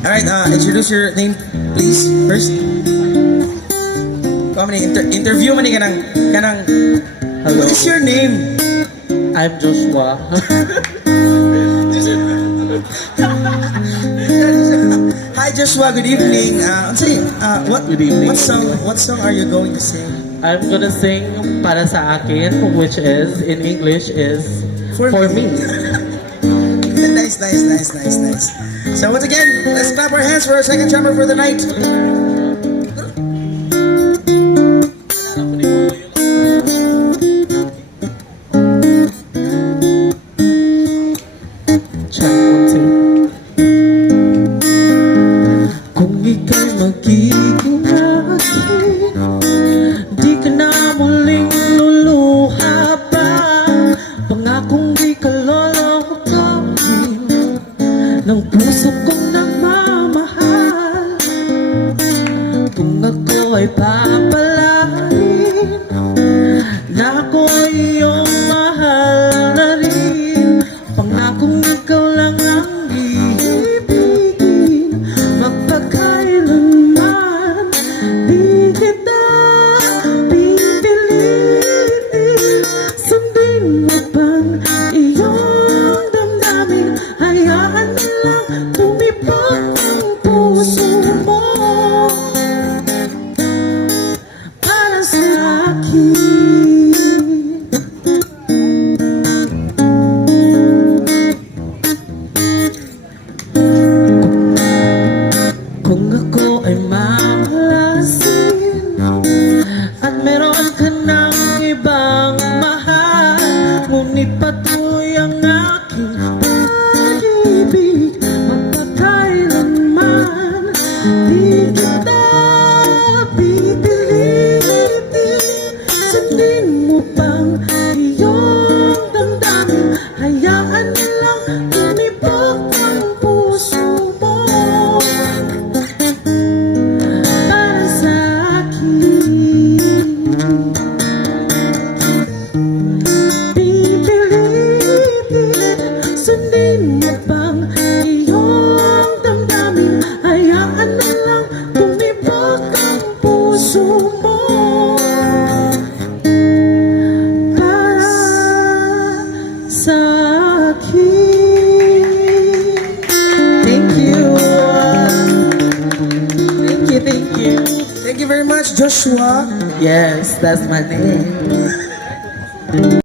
Alright, introduce your name, please, first. Come interview man kanang. Hello. What is your name? I'm Joshua. Hi Joshua, good evening. Good evening. What song are you going to sing? I'm gonna sing Para Sa Akin, which is, in English, is For Me. Nice. So once again, let's clap our hands for our second drummer for the night. Check, 1, 2. Kung ika'y magiging akin, di ka na muling luluha pa. Pangakong di ka lolokohin ng puso kong nagmamahal. Kung ako ay papalarin na ako ay iyong mahal na rin, pangakong ikaw lang ang iibigin, magpakailanman di kita pipilitin. Sundin mo bang iyong damdamin, hayaan na lang tumibok ang puso mo para sa akin. Kung ako ay mamalasin at meron ka ng ibang mahal, ngunit patuloy ang aking pag-ibig, magpakailanman di kita pipilitin. Sundin mo bang iyong damdamin, hayaan na lang tumibok ang puso mo para sa akin. Pipilitin, sundin mo bang iyong damdamin, hayaan na lang tumibok ang puso mo para sa akin. Thank you. Thank you. Thank you very much, Joshua. Yes, that's my name.